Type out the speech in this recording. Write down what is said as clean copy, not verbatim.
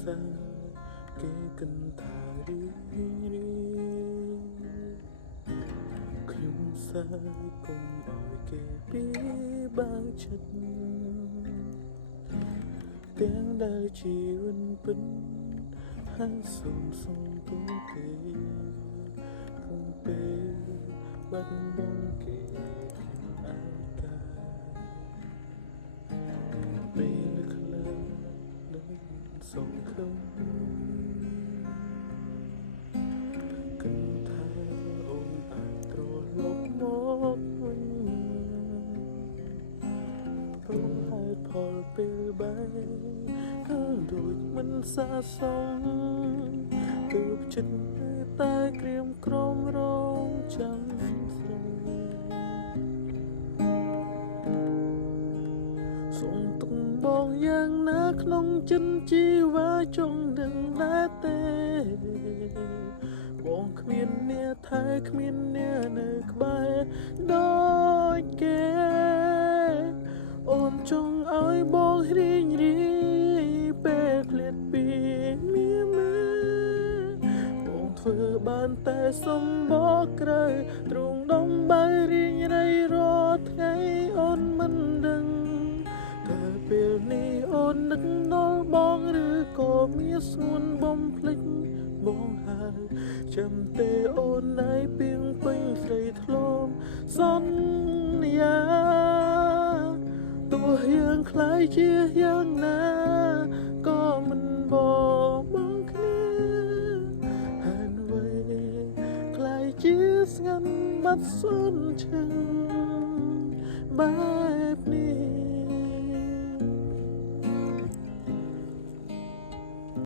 សាគេគិនថារីខ្ញុំសាគុំឲ្យគេពីបាងចិត្តទាំងដែលជីវិតពិនហើយសុំទូទេគុំពេលបាត់បង់គេអើតាពេលខ្លះនឹងសងខំគិតថាអូនអាចត្រឡប់មកវិញព្រោះហេតុផលពេលបែកហើយដូចមិនសាសមទើបចិត្តតែក្រៀមក្រំរងចាំស្រីសូមទុំបងយ៉ាងណាក្នុងចិនជីវ៉ាចង់ដឹងដែរទេបងគ្មានអ្នកថែគ្មានអ្នកនៅក្បែរដូចគេអូនចង់ឲ្យបងរីងរាយពេលឃ្លាតពីមាម៉ាបងធ្វើបានតែសំបកក្រៅទ្រង់ដំបីរីងរៃរាល់ថ្ងៃអូនមិនដឹងតែពេលនេះអូននឹកដល់បងឬក៏មានស្ងួនបំភ្លេចបងហើយចាំទេអូនណៃពីងពេញស្រីធ្លោមសន្យាទោះយើងខ្លាយជាយ៉ាងណាក៏មិនបងគ្នាហើយអ្វីខ្លាយជាស្ងាត់បាត់សូនឈឹងបែ